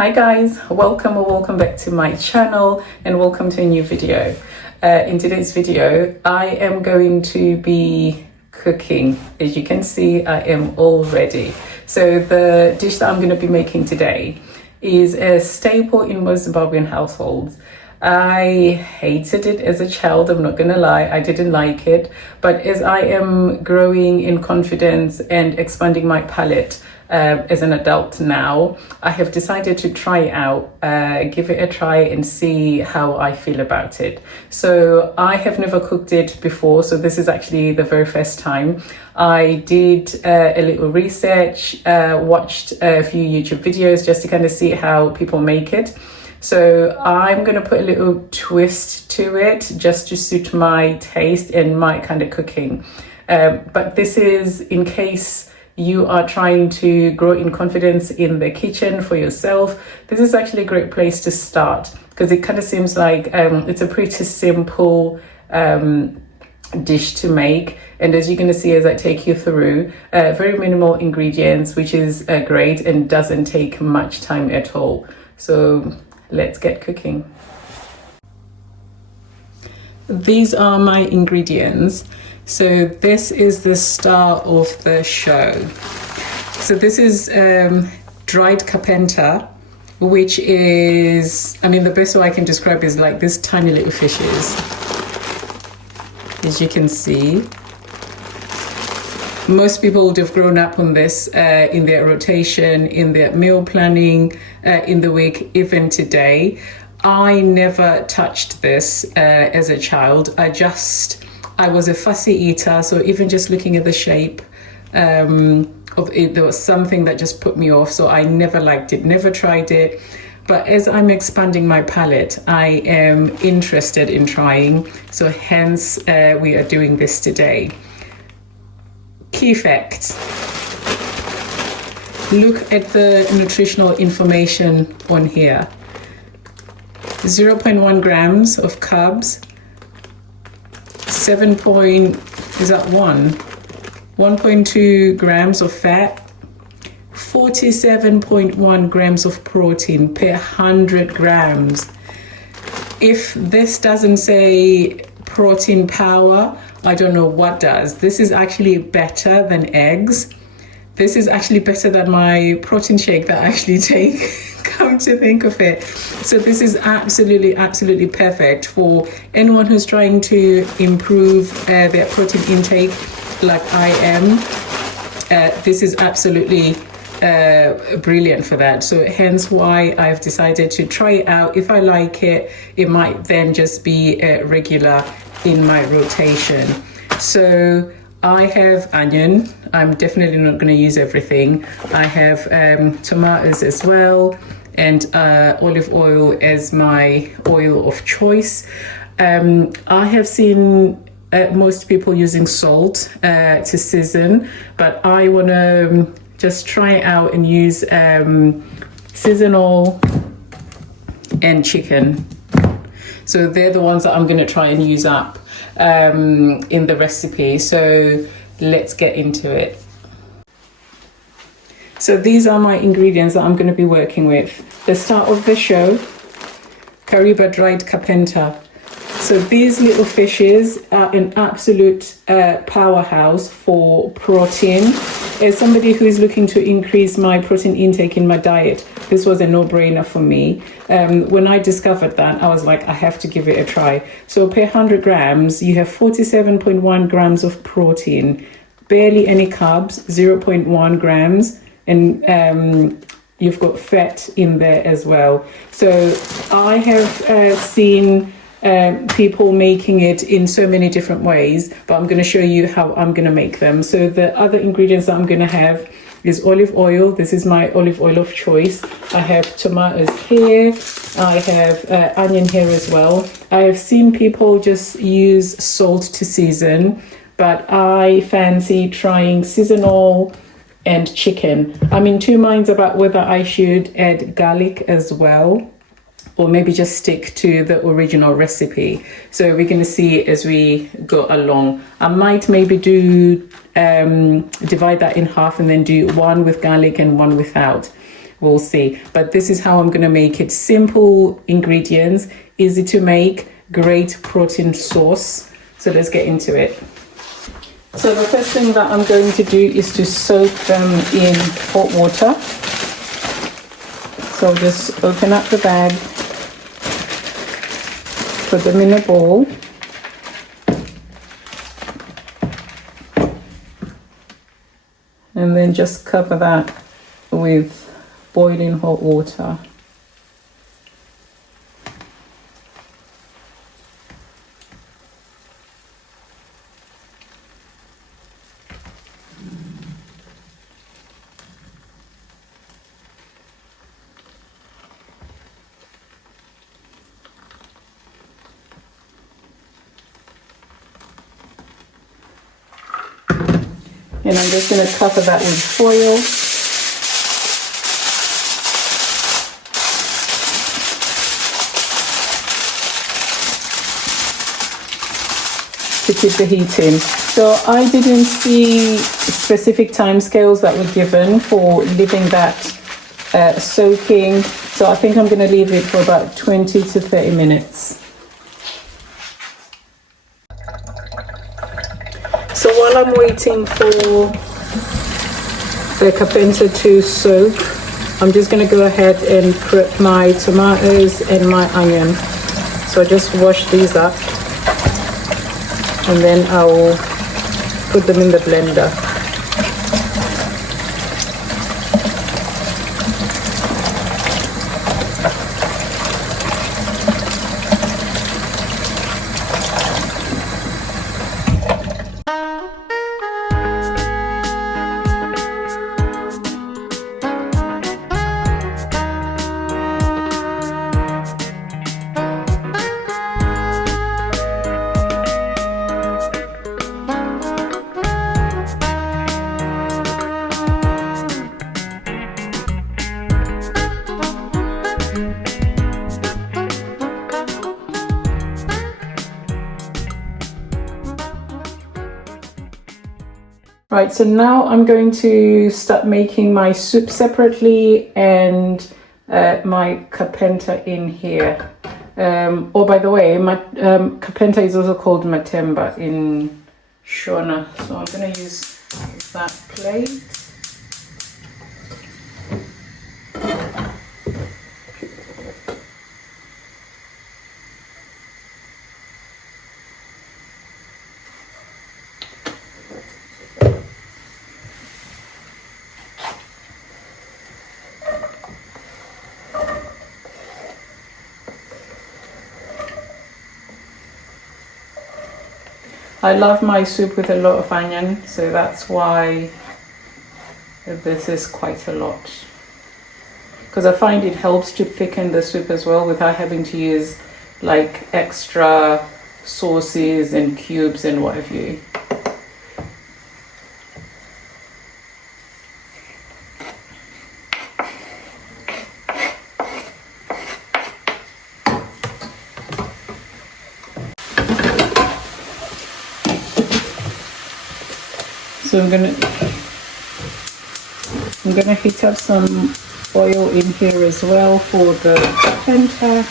Hi guys, welcome or welcome back to my channel and welcome to a new video. In today's video, I am going to be cooking. As you can see, I am all ready. So the dish that I'm going to be making today is a staple in most Zimbabwean households. I hated it as a child, I'm not gonna lie, I didn't like it. But as I am growing in confidence and expanding my palate as an adult now, I have decided to try it out, give it a try and see how I feel about it. So I have never cooked it before, so this is actually the very first time. I did a little research, watched a few YouTube videos just to kind of see how people make it. So I'm going to put a little twist to it just to suit my taste and my kind of cooking. But this is in case you are trying to grow in confidence in the kitchen for yourself. This is actually a great place to start because it kind of seems like it's a pretty simple dish to make. And as you're going to see as I take you through, very minimal ingredients, which is great and doesn't take much time at all. So let's get cooking. These are my ingredients. So this is the star of the show. So this is dried kapenta, which is, I mean, the best way I can describe is like these tiny little fishes. As you can see, most people would have grown up on this in their rotation, in their meal planning, in the week, even today. I never touched this as a child. I was a fussy eater, so even just looking at the shape of it, there was something that just put me off. So I never liked it, never tried it. But as I'm expanding my palate, I am interested in trying. So hence we are doing this today. Key facts. Look at the nutritional information on here. 0.1 grams of carbs, 1.2 grams of fat, 47.1 grams of protein per 100 grams. If this doesn't say protein power, I don't know what does. This is actually better than eggs. This is actually better than my protein shake that I actually take, come to think of it. So this is absolutely perfect for anyone who's trying to improve their protein intake like I am. This is absolutely brilliant for that. So hence why I've decided to try it out. If I like it, it might then just be regular in my rotation. So I have onion. I'm definitely not going to use everything. I have tomatoes as well, and olive oil as my oil of choice. I have seen most people using salt to season, but I want to just try it out and use seasonal and chicken. So they're the ones that I'm going to try and use up in the recipe. So let's get into it. So these are my ingredients that I'm going to be working with. The start of the show, Kariba dried kapenta. So these little fishes are an absolute powerhouse for protein. As somebody who is looking to increase my protein intake in my diet, this was a no-brainer for me. When I discovered that, I was like, I have to give it a try. So per 100 grams, you have 47.1 grams of protein, barely any carbs, 0.1 grams, and you've got fat in there as well. So I have seen people making it in so many different ways, but I'm going to show you how I'm going to make them. So the other ingredients that I'm going to have is olive oil. This is my olive oil of choice. I have tomatoes here. I have onion here as well. I have seen people just use salt to season, but I fancy trying seasonal and chicken. I'm in two minds about whether I should add garlic as well, or maybe just stick to the original recipe. So we're going to see as we go along. I might maybe do divide that in half and then do one with garlic and one without. we'll see. But this is how I'm going to make it. Simple ingredients, easy to make, great protein source. So let's get into it. So the first thing that I'm going to do is to soak them in hot water. So just open up the bag, put them in a bowl. And then just cover that with boiling hot water. And I'm just going to cover that with foil. To keep the heat in. So I didn't see specific timescales that were given for leaving that soaking. So I think I'm going to leave it for about 20 to 30 minutes. So while I'm waiting for the carpenter to soak, I'm just going to go ahead and prep my tomatoes and my onion. So I just wash these up and then I'll put them in the blender. Right, so now I'm going to start making my soup separately and my carpenta in here. Oh, by the way, my carpenta is also called matemba in Shona. So I'm going to use that plate. I love my soup with a lot of onion, so that's why this is quite a lot. Because I find it helps to thicken the soup as well without having to use like extra sauces and cubes and what have you. So I'm gonna heat up some oil in here as well for the carpenta.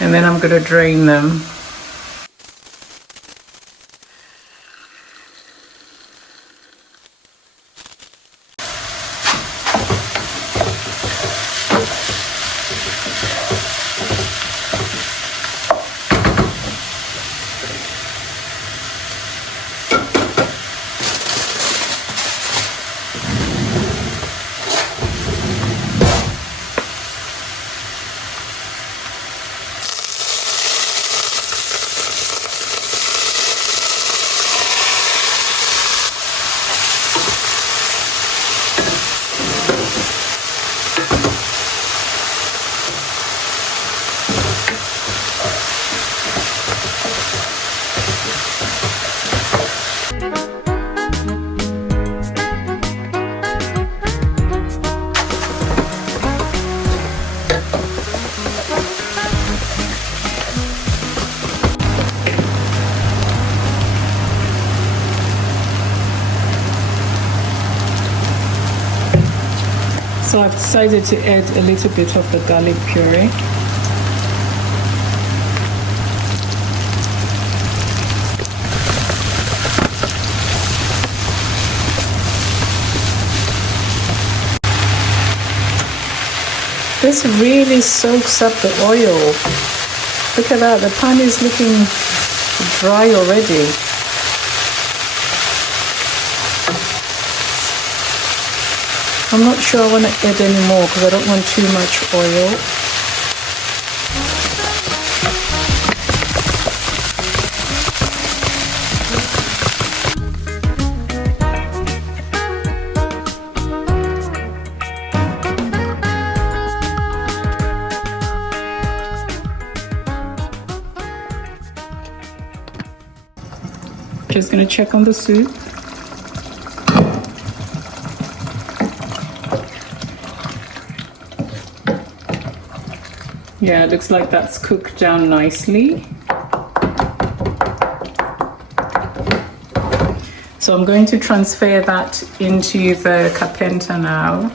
And then I'm gonna drain them. So I've decided to add a little bit of the garlic puree. This really soaks up the oil. Look at that, the pan is looking dry already. I'm not sure I want to add any more because I don't want too much oil. Just going to check on the soup. Yeah, it looks like that's cooked down nicely. So I'm going to transfer that into the Kapenta now.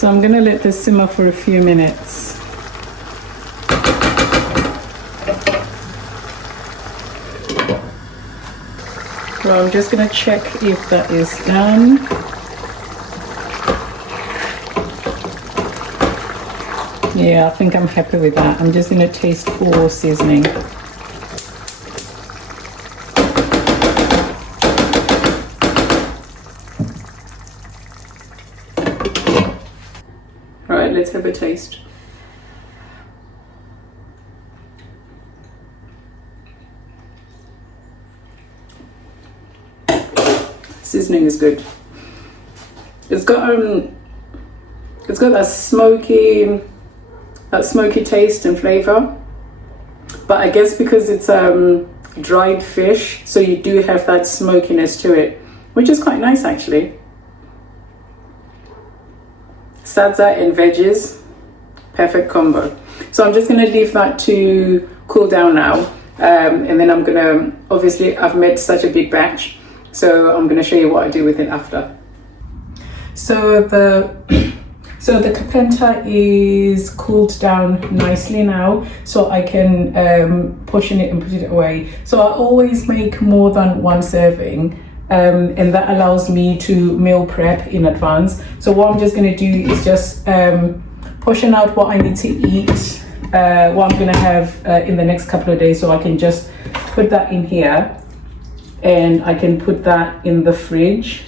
So I'm going to let this simmer for a few minutes. So I'm just going to check if that is done. Yeah, I think I'm happy with that. I'm just going to taste for seasoning. All right, let's have a taste. Seasoning is good. It's got that smoky taste and flavor. But I guess because it's dried fish, so you do have that smokiness to it, which is quite nice actually. Sadza and veggies, perfect combo. So I'm just going to leave that to cool down now, and then I'm going to, obviously I've made such a big batch, so I'm going to show you what I do with it after. So the Kapenta is cooled down nicely now, so I can portion it and put it away. So I always make more than one serving. And that allows me to meal prep in advance. So what I'm just going to do is just portion out what I need to eat, what I'm going to have in the next couple of days, so I can just put that in here and I can put that in the fridge,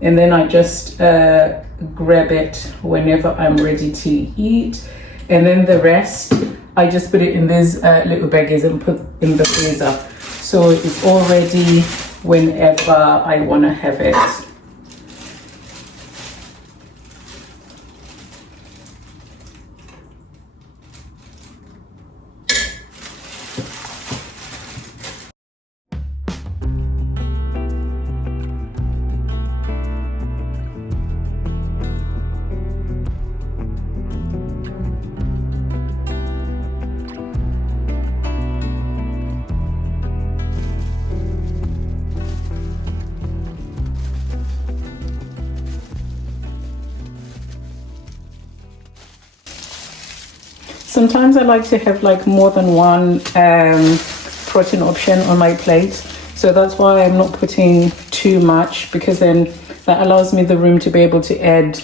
and then I just grab it whenever I'm ready to eat, and then the rest I just put it in these little baggies and put in the freezer. So it's all ready whenever I want to have it. Sometimes I like to have like more than one protein option on my plate. So that's why I'm not putting too much, because then that allows me the room to be able to add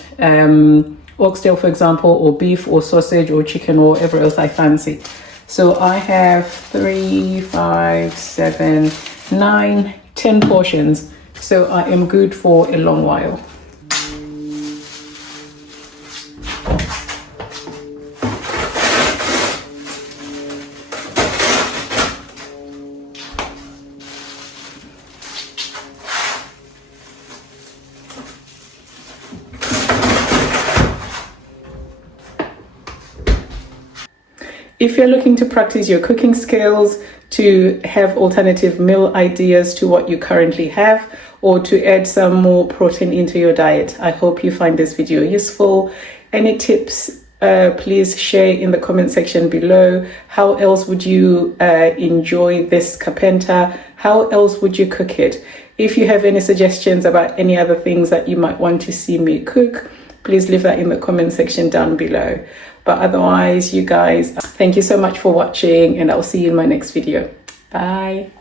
oxtail, for example, or beef or sausage or chicken or whatever else I fancy. So I have 3, 5, 7, 9, 10 portions. So I am good for a long while. If you're looking to practice your cooking skills, to have alternative meal ideas to what you currently have, or to add some more protein into your diet, I hope you find this video useful. Any tips, please share in the comment section below. How else would you enjoy this carpenta? How else would you cook it? If you have any suggestions about any other things that you might want to see me cook, please leave that in the comment section down below. But otherwise, you guys, thank you so much for watching, and I'll see you in my next video. Bye.